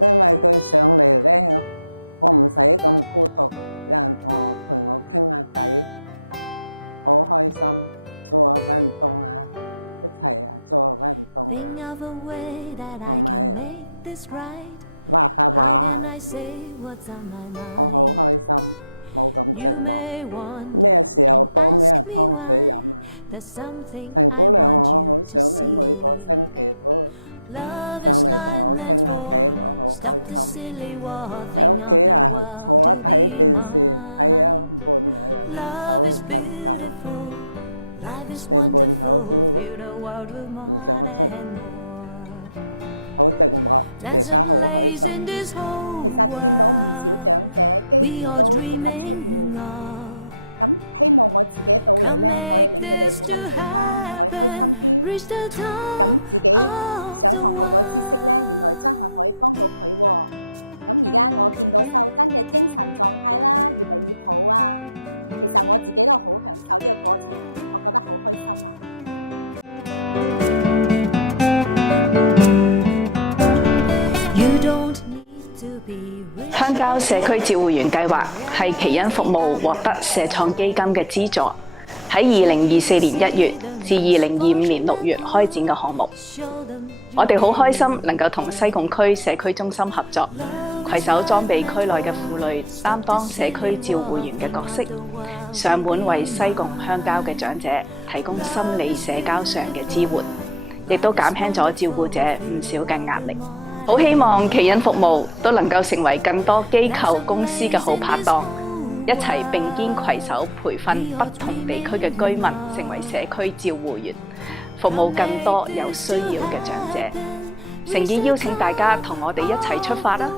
因為佢上嚟咧，我唔使咁孤獨，有人同我陪我傾下偈，好開心。做下運動啊，一齊做下運動啊，同埋畫下畫啊，我好開心，冇咁寂寞。咩時候煲咩湯水飲啊？陳姑娘，我好想你每個星期都上嚟同我傾下偈，我好開心。喺屋企啊，坐一睇電視，睇一悶啊，又走去瞓覺，連門口都唔想出，好寂寞。而家好開心。其實見到唔少長者幾乎都足不出戶，咁希望我自己到嚟咧，可以令佢哋冇咁悶啦，可以開心啲。咁自己上堂學到知識咧，原來真係可以幫到佢喎。咁而家我見到秀珍嘅精神狀態啦，越嚟越好啊。其實我自己都好享受呢個過程，我覺得好開心啊。鄉郊社區照護員計劃係耆恩服務獲得社創基金嘅資助，喺2024年1月至2025年6月開展嘅項目。我哋好開心能夠同西貢區社區中心合作，攜手裝備區內嘅婦女擔當社區照護員嘅角色，上門為西貢鄉郊嘅長者提供心理社交上嘅支援，亦都減輕咗照顧者唔少嘅壓力。好希望耆恩服務都能夠成為更多機構公司嘅好拍檔，一齊並肩攜手培訓不同地區嘅居民成為社區照護員，服務更多有需要嘅長者。誠意邀請大家同我哋一齊出發啦！